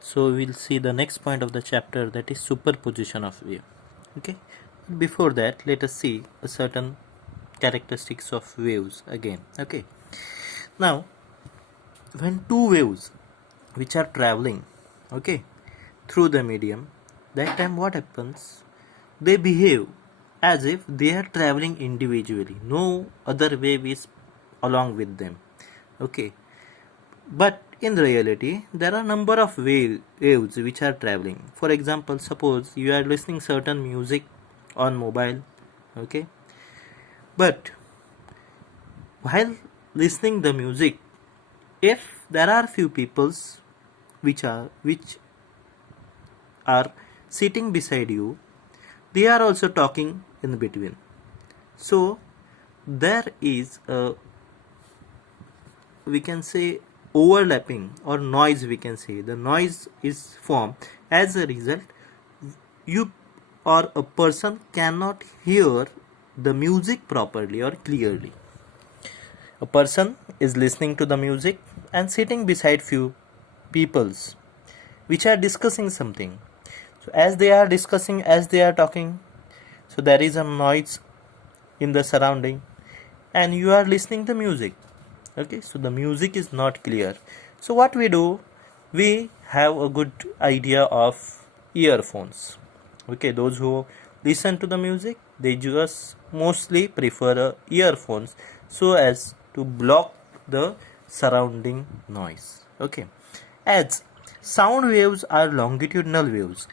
So we'll see the next point of the chapter, that is superposition of wave. Okay, before that let us see a certain characteristics of waves again. Okay, now when two waves which are traveling, okay, through the medium, that time what happens, they behave as if they are traveling individually, no other wave is along with them. Okay, but in reality there are number of waves which are traveling. For example, suppose you are listening certain music on mobile, okay, but while listening the music, if there are few peoples which are sitting beside you, they are also talking in between. So there is a, we can say, overlapping or noise, we can say the noise is formed. As a result, you or a person cannot hear the music properly or clearly. A person is listening to the music and sitting beside few peoples which are discussing something. So as they are discussing, as they are talking, so there is a noise in the surrounding and you are listening to music. Okay, so the music is not clear. So what we do, we have a good idea of earphones. Okay, those who listen to the music, they just mostly prefer earphones so as to block the surrounding noise. Okay, as sound waves are longitudinal waves,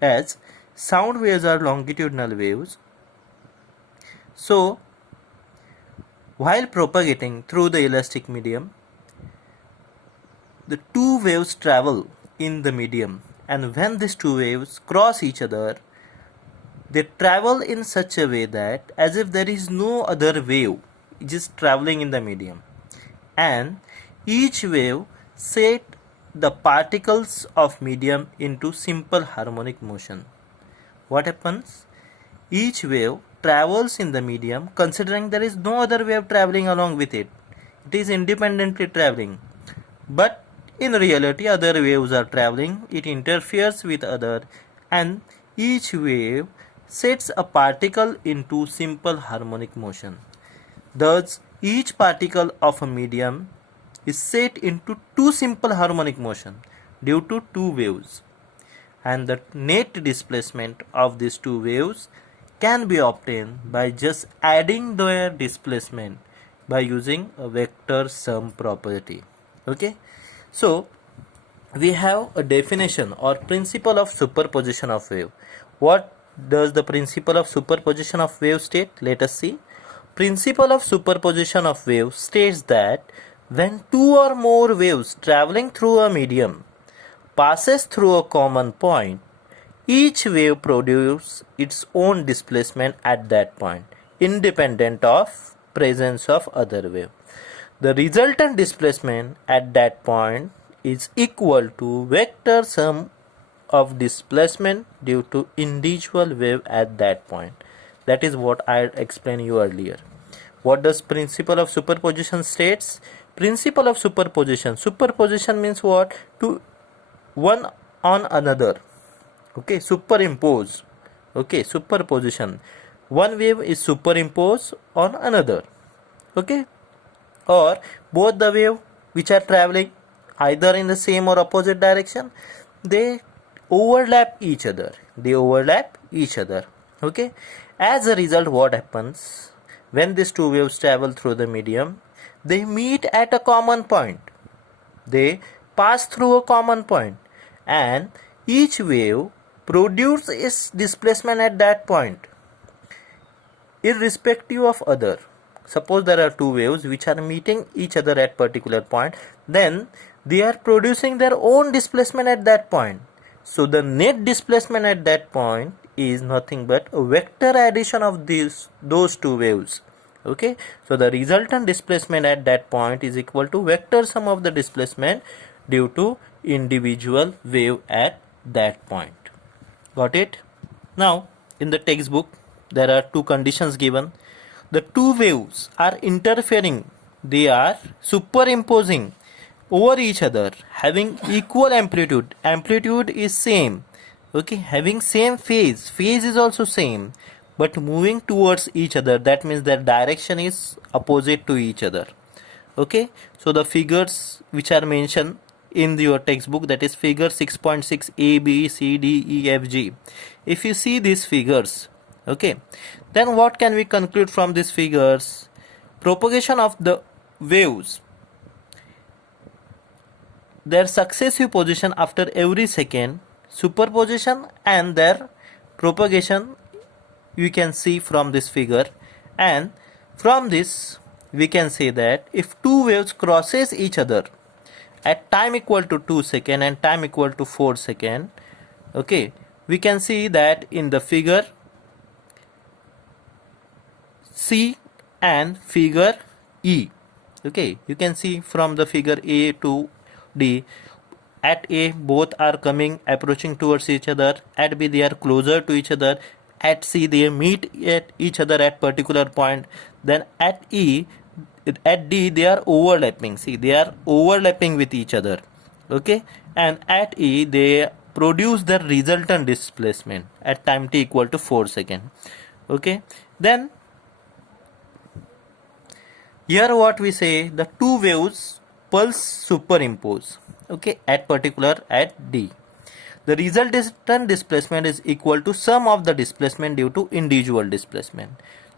as sound waves are longitudinal waves, so while propagating through the elastic medium, the two waves travel in the medium, and when these two waves cross each other, they travel in such a way that as if there is no other wave just traveling in the medium, and each wave set the particles of medium into simple harmonic motion. What happens? Each wave travels in the medium considering there is no other wave traveling along with it. It is independently traveling. But in reality other waves are traveling, it interferes with other, and each wave sets a particle into simple harmonic motion. Thus each particle of a medium is set into two simple harmonic motion due to two waves, and the net displacement of these two waves can be obtained by just adding their displacement by using a vector sum property. Okay, so we have a definition or principle of superposition of wave. What does the principle of superposition of wave state? Let us see. Principle of superposition of wave states that when two or more waves traveling through a medium passes through a common point, each wave produces its own displacement at that point, independent of presence of other wave. The resultant displacement at that point is equal to vector sum of displacement due to individual wave at that point. That is what I explained you earlier. What does principle of superposition states? Principle of superposition. Superposition means what? To one on another. Okay, superimpose. Okay, superposition. One wave is superimposed on another. Okay, or both the wave which are traveling either in the same or opposite direction, they overlap each other. Okay, as a result, what happens when these two waves travel through the medium? They meet at a common point. They pass through a common point, and each wave produces its displacement at that point, irrespective of other. Suppose there are two waves which are meeting each other at particular point, then they are producing their own displacement at that point. So the net displacement at that point is nothing but a vector addition of those two waves. Okay, so the resultant displacement at that point is equal to vector sum of the displacement due to individual wave at that point. Got it? Now in the textbook there are two conditions given. The two waves are interfering, they are superimposing over each other having equal amplitude is same, okay, having same phase is also same, but moving towards each other, that means their direction is opposite to each other. Okay, so the figures which are mentioned in your textbook, that is figure 6.6 a b c d e f g, if you see these figures, okay, then what can we conclude from these figures? Propagation of the waves, their successive position after every second, superposition, and their propagation you can see from this figure. And from this we can say that if two waves crosses each other at time equal to 2 second and time equal to 4 second, okay, we can see that in the figure C and figure E, okay, you can see from the figure A to D, at A both are coming approaching towards each other, at B they are closer to each other, at C they meet at each other at particular point, then at E, at D they are overlapping, see they are overlapping with each other, okay, and at E they produce the resultant displacement at time t equal to 4 second, okay. Then here what we say, the two waves pulse superimpose, okay, at particular at D. The resultant displacement is equal to sum of the displacement due to individual displacement.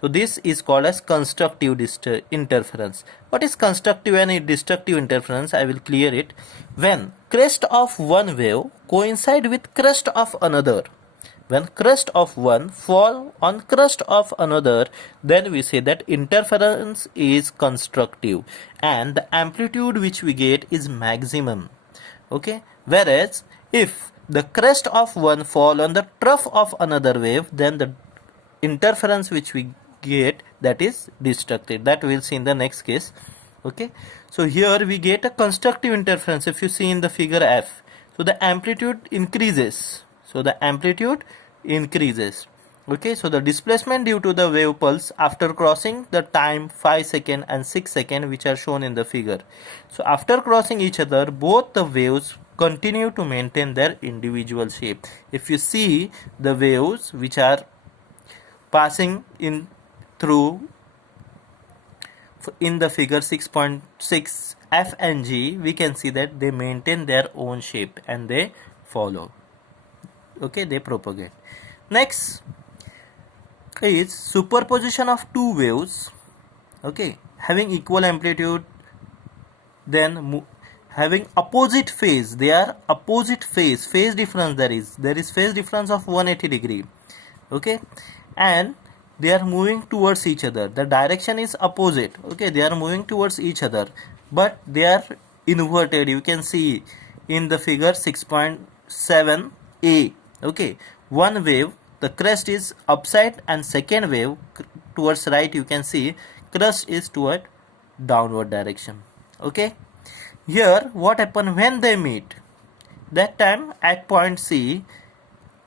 So this is called as constructive interference. What is constructive and destructive interference? I will clear it. When crest of one wave coincide with crest of another, when crest of one fall on crest of another, then we say that interference is constructive and the amplitude which we get is maximum, okay. Whereas if the crest of one fall on the trough of another wave, then the interference which we get, that is destructive. That we'll see in the next case, okay. So here we get a constructive interference. If you see in the figure F, so the amplitude increases, so the amplitude increases, okay. So the displacement due to the wave pulse after crossing the time 5 second and 6 second, which are shown in the figure. So after crossing each other, both the waves continue to maintain their individual shape. If you see the waves which are passing in through in the figure 6.6 F and G, we can see that they maintain their own shape and they follow, okay, they propagate. Next is superposition of two waves, okay, having equal amplitude, then having opposite phase. They are opposite phase difference, there is phase difference of 180 degree, okay, and they are moving towards each other, the direction is opposite, okay, they are moving towards each other, but they are inverted. You can see in the figure 6.7a, okay, one wave the crest is upside and second wave towards right, you can see crest is toward downward direction, okay. Here what happen when they meet, that time at point C,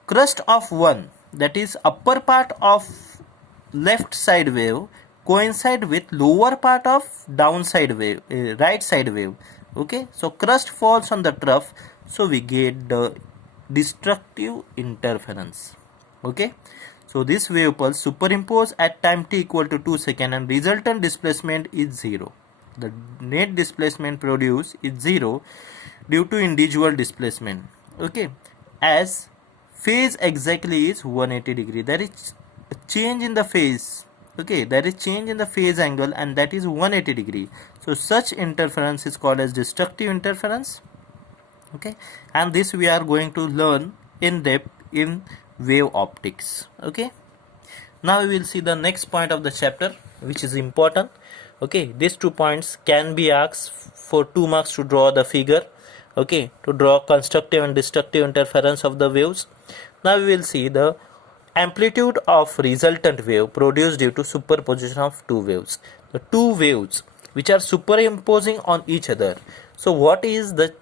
crest of one, that is upper part of left side wave coincide with lower part of downside wave, right side wave, okay. So crest falls on the trough, so we get the destructive interference, okay. So this wave pulse superimpose at time t equal to 2 second and resultant displacement is 0. The net displacement produced is 0 due to individual displacement, okay, as phase exactly is 180 degree. There is a change in the phase, okay, there is change in the phase angle and that is 180 degree. So such interference is called as destructive interference, okay, and this we are going to learn in depth in wave optics, okay. Now we will see the next point of the chapter, which is important, okay. These 2 points can be asked for 2 marks to draw the figure, okay, to draw constructive and destructive interference of the waves. Now we will see the amplitude of resultant wave produced due to superposition of two waves, the two waves which are superimposing on each other. So what is the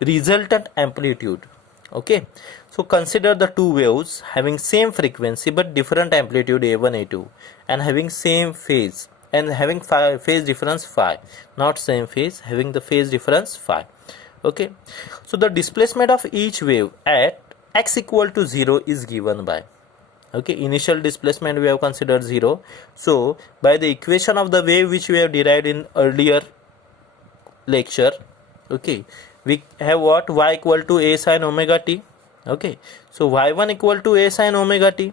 resultant amplitude, okay. So consider the two waves having same frequency but different amplitude A1 A2 and having same phase, and having phase difference phi, not same phase, having the phase difference phi. Okay, so the displacement of each wave at x equal to 0 is given by, okay, initial displacement we have considered 0. So by the equation of the wave which we have derived in earlier lecture, okay, we have what, y equal to a sin omega t. Okay, so y1 equal to a sin omega t,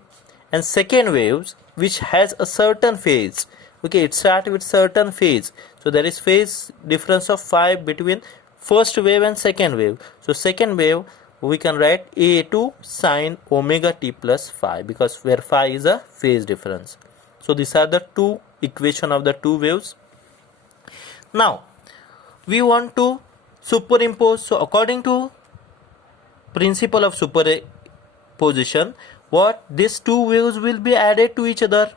and second waves which has a certain phase, okay, it starts with certain phase, so there is phase difference of phi between first wave and second wave. So second wave we can write a2 sin omega t plus phi, because where phi is a phase difference. So these are the two equation of the two waves. Now we want to superimpose. So according to principle of superposition, what, these two waves will be added to each other.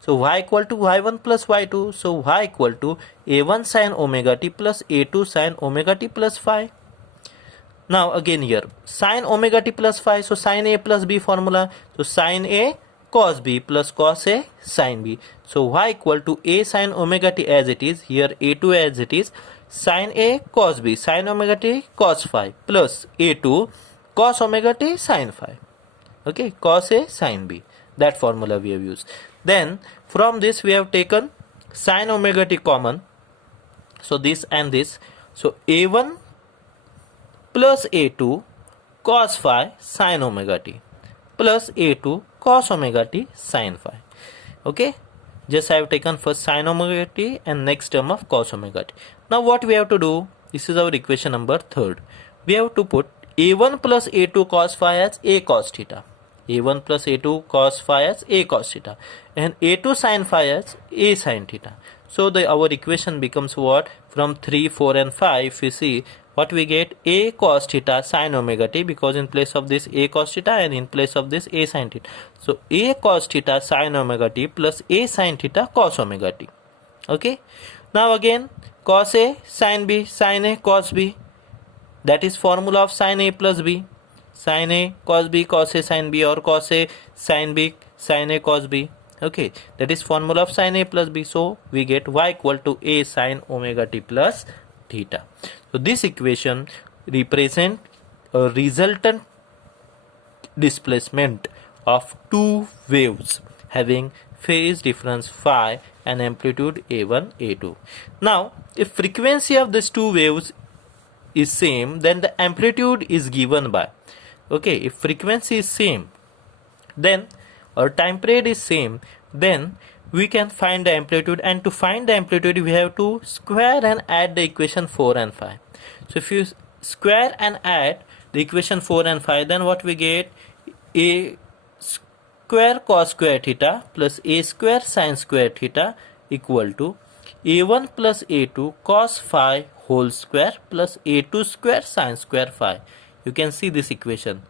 So y equal to y1 plus y2, so y equal to a1 sin omega t plus a2 sin omega t plus phi. Now again here sin omega t plus phi, so sin a plus b formula, so sin a cos b plus cos a sin b. So y equal to a sin omega t as it is, here a2 as it is, sin a cos b sin omega t cos phi plus a2 cos omega t sin phi. Okay, cos a sin b, that formula we have used. Then from this we have taken sin omega t common, so this and this, so a1 plus a2 cos phi sin omega t plus a2 cos omega t sin phi. Okay, just I have taken first sin omega t and next term of cos omega t. Now what we have to do, this is our equation number 3rd. We have to put a1 plus a2 cos phi as a cos theta, a1 plus a2 cos phi as a cos theta, and a2 sin phi as a sin theta. So our equation becomes what, from 3, 4 and 5 we see what we get, a cos theta sin omega t, because in place of this a cos theta and in place of this a sin theta. So a cos theta sin omega t plus a sin theta cos omega t. Okay, now again cos a sin b sin a cos b, that is formula of sin a plus b, sin a cos b cos a sin b, or cos a sin b sin a cos b. Okay, that is formula of sin a plus b. So we get y equal to a sin omega t plus theta. So this equation represent a resultant displacement of two waves having phase difference phi and amplitude a1 a2. Now if frequency of these two waves is same, then the amplitude is given by, okay, if frequency is same, then or time period is same, then we can find the amplitude, and to find the amplitude we have to square and add the equation 4 and 5. So if you square and add the equation 4 and 5, then what we get, a square cos square theta plus a square sin square theta equal to a1 plus a2 cos phi whole square plus a2 square sin square phi. You can see this equation,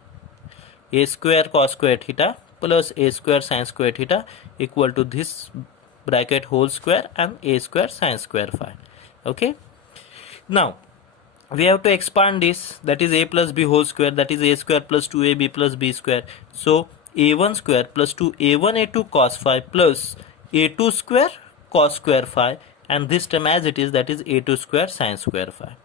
a square cos square theta plus a square sin square theta equal to this bracket whole square and a square sin square phi. Okay, now we have to expand this, that is a plus b whole square, that is a square plus 2ab plus b square. So a1 square plus 2a1 a2 cos phi plus a2 square cos square phi, and this term as it is, that is a2 square sin square phi.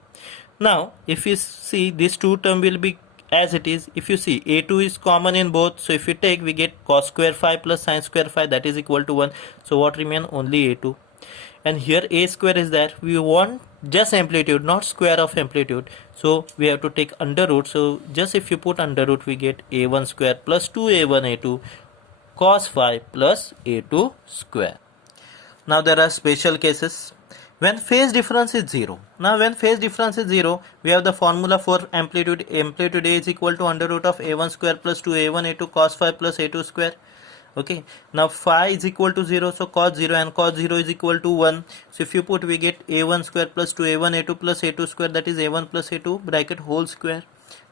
Now if you see, this two term will be as it is. If you see, a2 is common in both, so if you take, we get cos square phi plus sin square phi, that is equal to 1. So what remain, only a2, and here a square is there. We want just amplitude, not square of amplitude, so we have to take under root. So just if you put under root, we get a1 square plus 2a1 a2 cos phi plus a2 square. Now there are special cases when phase difference is 0. Now when phase difference is 0, we have the formula for amplitude. Amplitude A is equal to under root of a1 square plus 2a1 a2 cos phi plus a2 square. Okay, now phi is equal to 0, so cos 0 and cos 0 is equal to 1. So if you put, we get a1 square plus 2a1 a2 plus a2 square, that is a1 plus a2 bracket whole square.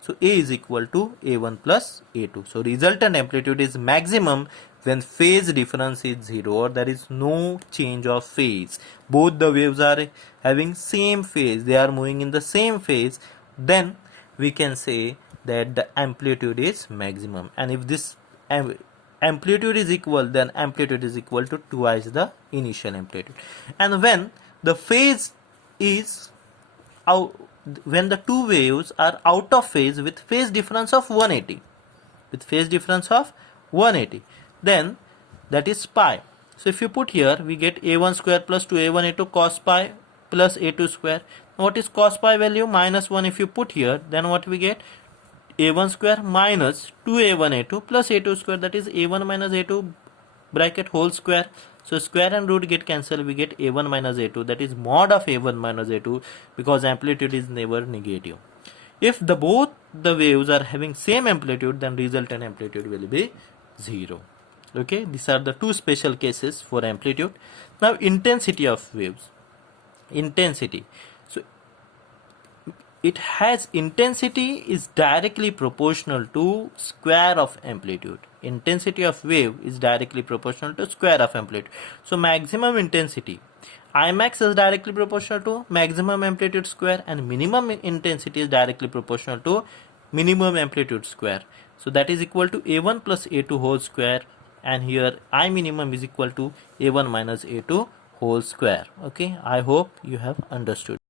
So a is equal to a1 plus a2. So resultant amplitude is maximum when phase difference is 0, or there is no change of phase. Both the waves are having same phase, they are moving in the same phase, then we can say that the amplitude is maximum. And if this amplitude is equal, then amplitude is equal to twice the initial amplitude. And when the phase is out, when the two waves are out of phase with phase difference of 180, then that is pi. So if you put here, we get a1 square plus 2a1a2 cos pi plus a2 square. What is cos pi value? -1. If you put here, then what we get? a1 square minus 2a1a2 plus a2 square, that is a1 minus a2 bracket whole square. So square and root get cancelled, we get a1 minus a2, that is mod of a1 minus a2, because amplitude is never negative. If both the waves are having same amplitude, then resultant amplitude will be 0. Okay, these are the two special cases for amplitude. Now intensity of waves. Intensity. So it has intensity is directly proportional to square of amplitude. Intensity of wave is directly proportional to square of amplitude. So maximum intensity, Imax is directly proportional to maximum amplitude square, and minimum intensity is directly proportional to minimum amplitude square. So that is equal to a1 plus a2 whole square, and here I minimum is equal to a1 minus a2 whole square. Okay, I hope you have understood.